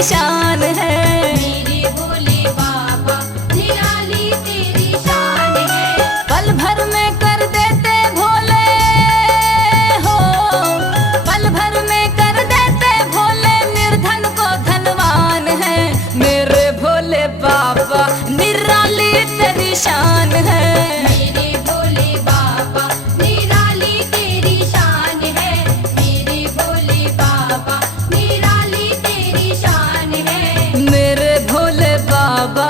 तेरी शान है। मेरे भोले बाबा निराली तेरी शान है। पल भर में कर देते भोले हो, पल भर में कर देते भोले, निर्धन को धनवान है। मेरे भोले बाबा निराली तेरी शान है। मेरे भोले बाबा निराली तेरी शान है। मेरे भोले बाबा निराली तेरी शान है। मेरे भोले बाबा।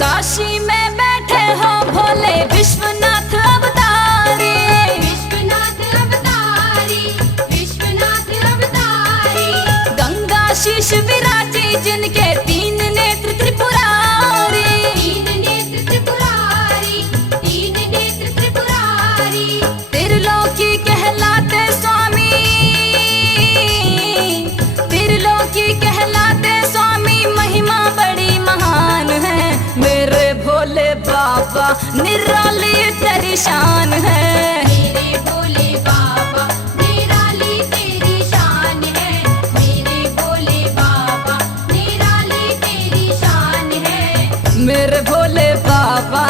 काशी में बैठे हो भोले विश्वनाथ अवतारी। विश्वनाथ अवतारी, विश्वनाथ अवतारी। गंगा शीश विराजी जिनके तीन नेत्र त्रिपुरारी। तीन नेत्र त्रिपुरारी, तीन नेत्र त्रिपुरारी। त्रिलोकी कहलाते स्वामी, त्रिलोकी कहलाते स्वामी, महिमा बड़ी महान है। मेरे भोले बाबा निराली तेरी शान है। मेरे भोले बाबा निराली तेरी शान है। मेरे भोले बाबा निराली तेरी शान है। मेरे भोले बाबा।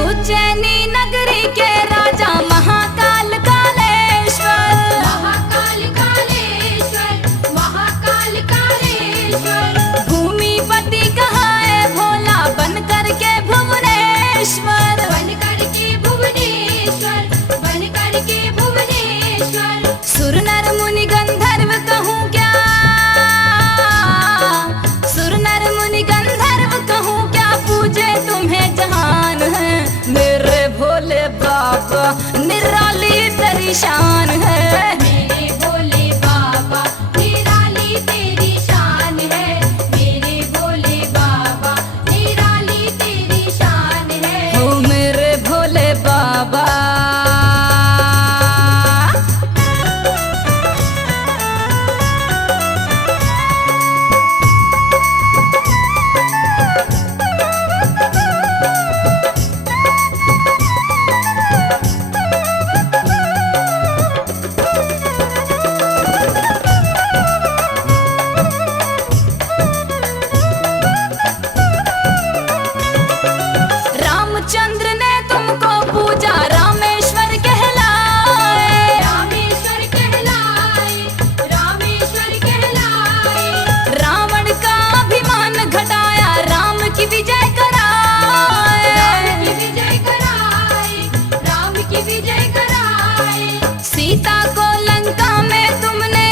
उज्जैनी नगरी के राजा महाकाल कालेश्वर। महाकाल कालेश्वर, महाकाल कालेश्वर। भूमिपति कहाए भोला बन करके भुवनेश्वर। बन करके भुवनेश्वर, बन करके भुवनेश्वर। सुर नर मुनि गंधर्व कहूँ क्या, सुर नर मुनि गंधर्व कहूँ क्या, पूजे तुम्हें जहान है। मेरे भोले बाबा निराली तेरी शान है। मेरे भोले बाबा निराली तेरी शान है। मेरे भोले बाबा निराली तेरी शान है। हो मेरे भोले बाबा। रामचंद्र ने तुमको पूजा रामेश्वर कहलाए। रामेश्वर कहलाए, रामेश्वर कहलाए। रावण का अभिमान घटाया, राम की विजय कराए। राम की विजय कराए, राम की विजय कराए। सीता को लंका में तुमने,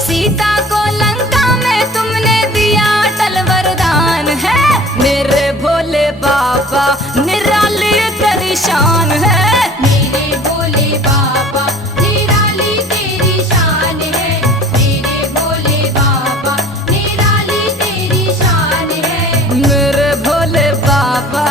सीता को लंका में तुमने दिया अटल वरदान है। मेरे भोले बाबा निराली तेरी शान है। मेरे भोले बाबा निराली तेरी शान है। मेरे भोले बाबा निराली तेरी शान है। मेरे भोले बाबा।